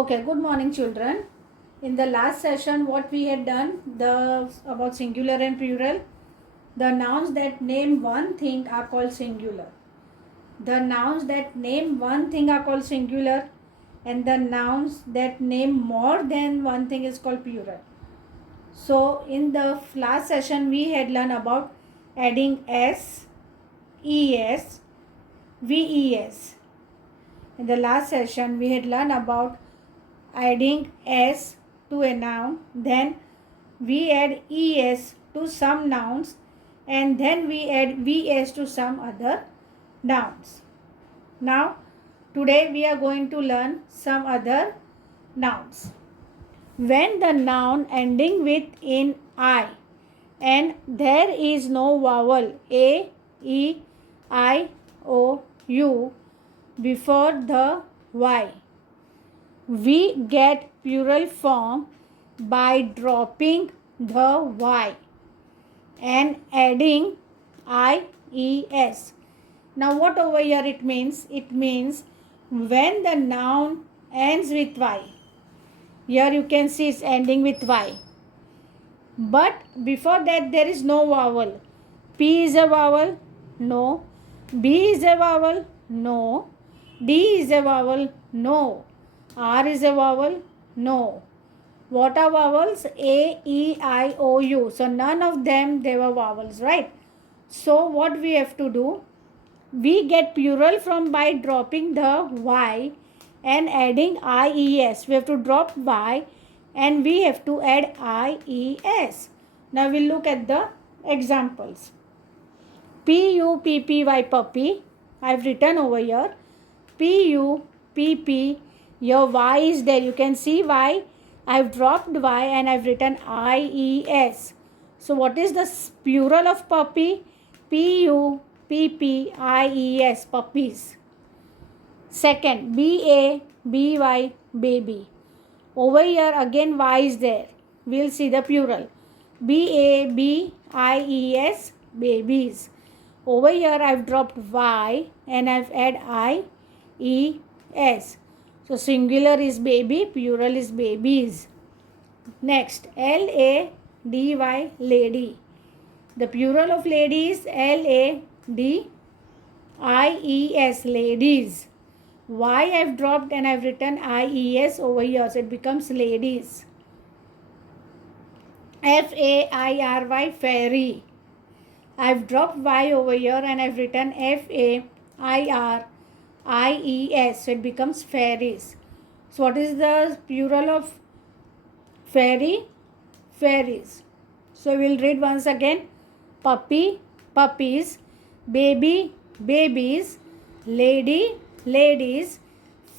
Okay, good morning, children. In the last session, what we had done the about singular and plural. The nouns that name one thing are called singular. The nouns that name one thing are called singular, and the nouns that name more than one thing is called plural. So, in the last session, we had learned about adding s, es, ves. In the last session, we had learned about adding s to a noun, then we add es to some nouns, and then we add vs to some other nouns. Now, today we are going to learn some other nouns. When the noun ending with in I and there is no vowel a, e, I, o, u before the y, we get plural form by dropping the y and adding ies. Now what over here it means? It means when the noun ends with y. Here you can see it's ending with y. But before that there is no vowel. P is a vowel? No. B is a vowel? No. D is a vowel? No. R is a vowel? No. What are vowels? A, E, I, O, U. So none of them they were vowels, right? So what we have to do? We get plural from by dropping the Y and adding IES. We have to drop Y and we have to add IES. Now we'll look at the examples. Puppy, puppy. I've written over here. Pupp. Your Y is there. You can see Y. I've dropped Y and I've written IES. So what is the plural of puppy? Puppies, puppies. Second, BABY, baby. Over here again Y is there. We'll see the plural. BABIES, babies. Over here I've dropped Y and I've added IES. So singular is baby, plural is babies. Next, LADY, lady. The plural of lady is LADIES, ladies. Y I've dropped and I've written IES over here, so it becomes ladies. FAIRY, fairy. I've dropped Y over here and I've written FAIRIES, so it becomes fairies. So what is the plural of fairy? Fairies. So we'll read once again. Puppy, puppies. Baby, babies. Lady, ladies.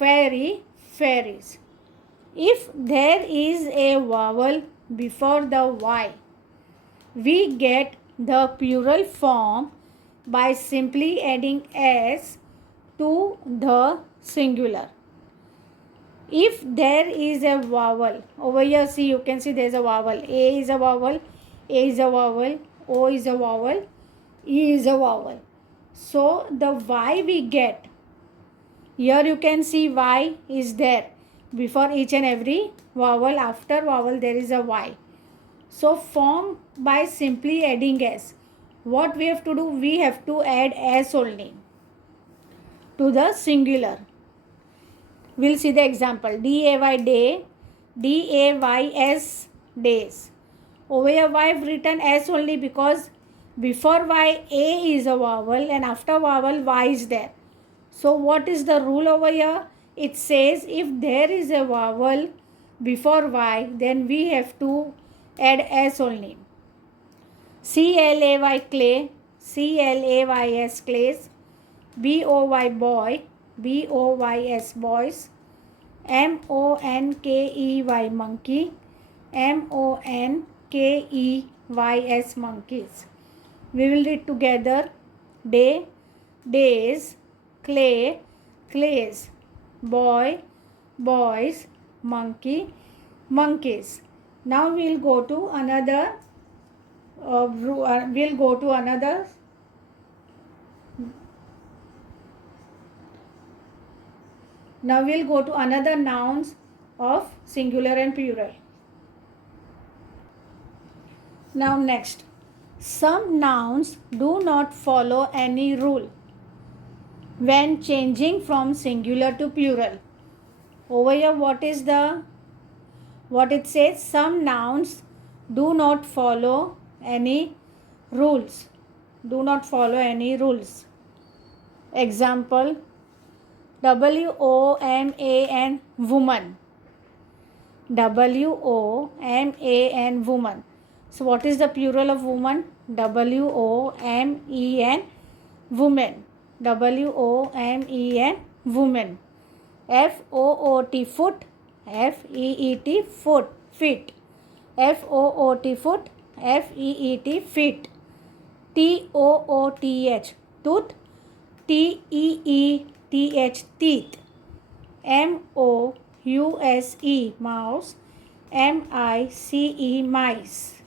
Fairy, fairies. If there is a vowel before the Y, we get the plural form by simply adding s to the singular. If there is a vowel, over here see, you can see there is a vowel. A is a vowel, A is a vowel, O is a vowel, E is a vowel. So the Y we get, here you can see Y is there. Before each and every vowel, after vowel there is a Y. So form by simply adding s. What we have to do? We have to add s only to the singular. We'll see the example. DAY, day. DAYS, days. Over here Y I've written s only because before Y A is a vowel and after vowel Y is there. So what is the rule over here? It says if there is a vowel before Y, then we have to add s only. CLAY, clay. CLAYS, clays. BOY, boy. BOYS, boys. MONKEY, monkey. MONKEYS, monkeys. We will read together. Day, days. Clay, clays. Boy, boys. Monkey, monkeys. Now we'll go to another. Now we'll go to another nouns of singular and plural. Now next, some nouns do not follow any rule when changing from singular to plural. Over here, what it says? Some nouns do not follow any rules. Do not follow any rules. Example, WOMAN, woman. WOMAN, woman. So what is the plural of woman? WOMEN, women. WOMEN, women. FOOT, foot. FEET, foot, feet. FOOT, foot. FEET, feet. TOOTH, tooth. TEETH, teeth. MOUSE, mouse. MICE, mice.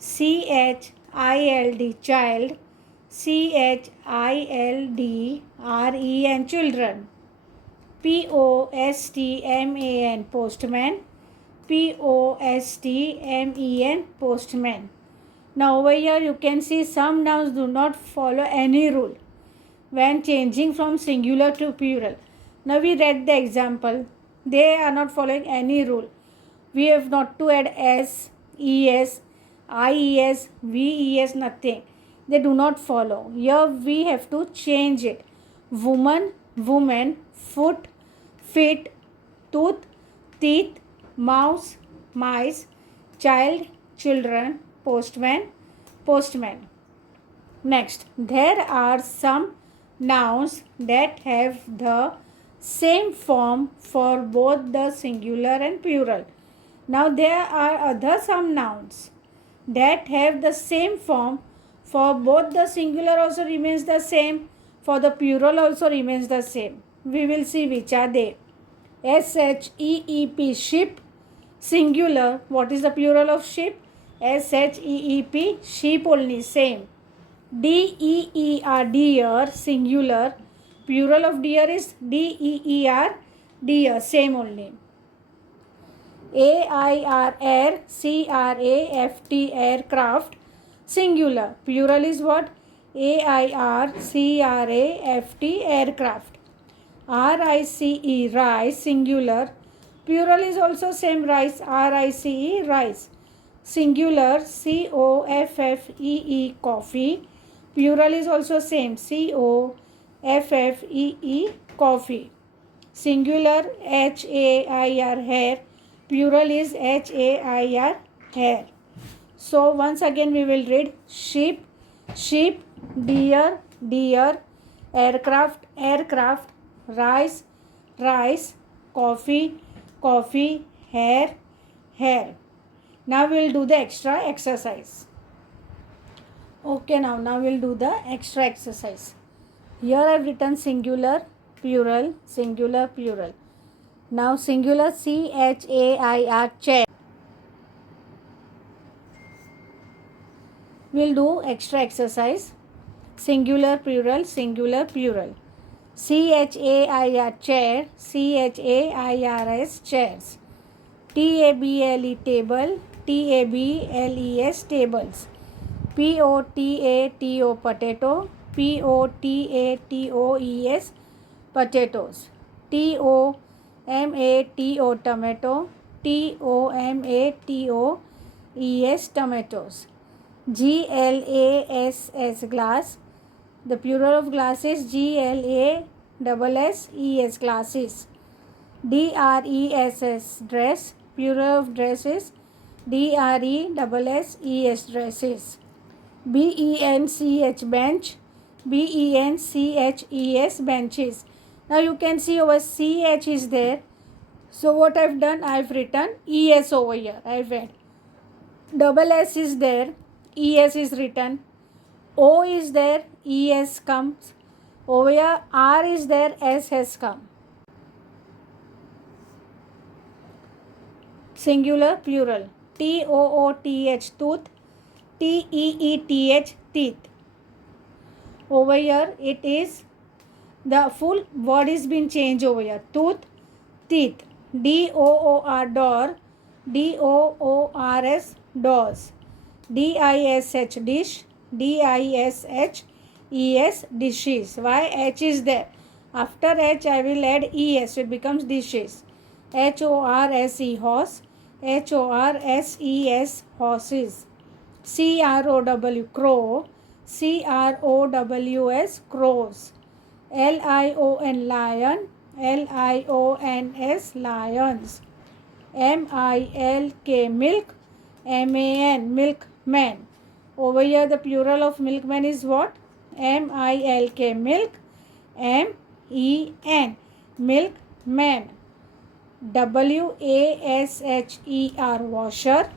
CHILD, child. CHILDREN, children. POSTMAN, postman. POSTMEN, postman. Now over here you can see some nouns do not follow any rule when changing from singular to plural. Now we read the example. They are not following any rule. We have not to add S, ES, IES, VES, nothing. They do not follow. Here we have to change it. Woman, woman, foot, feet, tooth, teeth, mouse, mice, child, children, postman, postman. Next, there are some nouns that have the same form for both the singular and plural. Now there are some nouns that have the same form for both the singular also remains the same, for the plural also remains the same. We will see which are they. SHEEP, sheep, singular. What is the plural of sheep? SHEEP, sheep only, same. DEER, deer, singular. Plural of deer is DEER, deer, same only. AIR, air, CRAFT, aircraft, singular. Plural is what? AIR, CRAFT, aircraft. RICE, rice, singular. Plural is also same, rice, RICE, rice. Singular, COFFEE, coffee. Plural is also same, COFFEE, coffee. Singular, HAIR, hair. Plural is HAIR, hair. So once again we will read: sheep, sheep, deer, deer, aircraft, aircraft, rice, rice, coffee, coffee, hair, hair. Now we will do the extra exercise. Okay, now we'll do the extra exercise. Here I have written singular, plural, singular, plural. Now singular, CHAIR, chair. We'll do extra exercise. Singular, plural, singular, plural. CHAIR, chair, CHAIRS, chairs. TABLE, table, TABLES, tables. POTATO, potato, POTATOES, potatoes. TOMATO, tomato, TOMATOES, tomatoes. GLASS, glass. The plural of glass is GLASSES, glasses. DRESS, dress. Plural of dress is DRESSES, dresses. BENCH, bench. BENCHES, benches. Now you can see over CH is there. So what I've done, I've written ES over here. I've read. Double S is there. ES is written. O is there. ES comes. Over here R is there. S has come. Singular, plural. TOOTH, tooth. TEETH, teeth. Over here it is the full word is been changed over here. Tooth, teeth. D-O-O-R, door. D-O-O-R-S, doors. D-I-S-H, dish. D-I-S-H-E-S, dishes. Why H is there? After H I will add E-S, so it becomes dishes. H-O-R-S-E, horse. H-O-R-S-E-S, horses. C-R-O-W, crow. C-R-O-W-S, crows. L-I-O-N, lion. L-I-O-N-S, lions. M-I-L-K, milk. M-A-N, milkman. Over here the plural of milkman is what? M-I-L-K, milk. M-E-N, milkman. W-A-S-H-E-R, washer.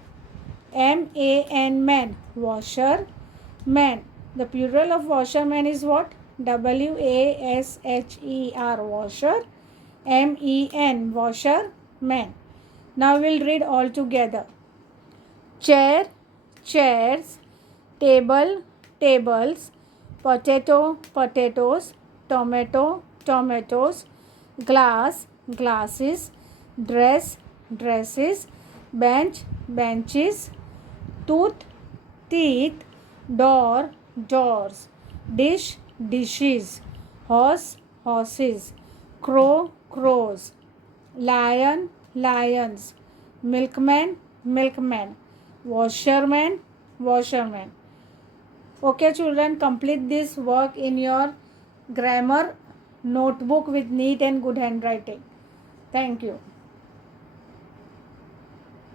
M-A-N, man, washer, man. The plural of washerman is what? W-A-S-H-E-R, washer. M-E-N, washer, man. Now we'll read all together. Chair, chairs. Table, tables. Potato, potatoes. Tomato, tomatoes. Glass, glasses. Dress, dresses. Bench, benches. Tooth, teeth. Door, doors. Dish, dishes. Horse, horses. Crow, crows. Lion, lions. Milkman, milkman. Washerman, washerman. Okay children, complete this work in your grammar notebook with neat and good handwriting. Thank you.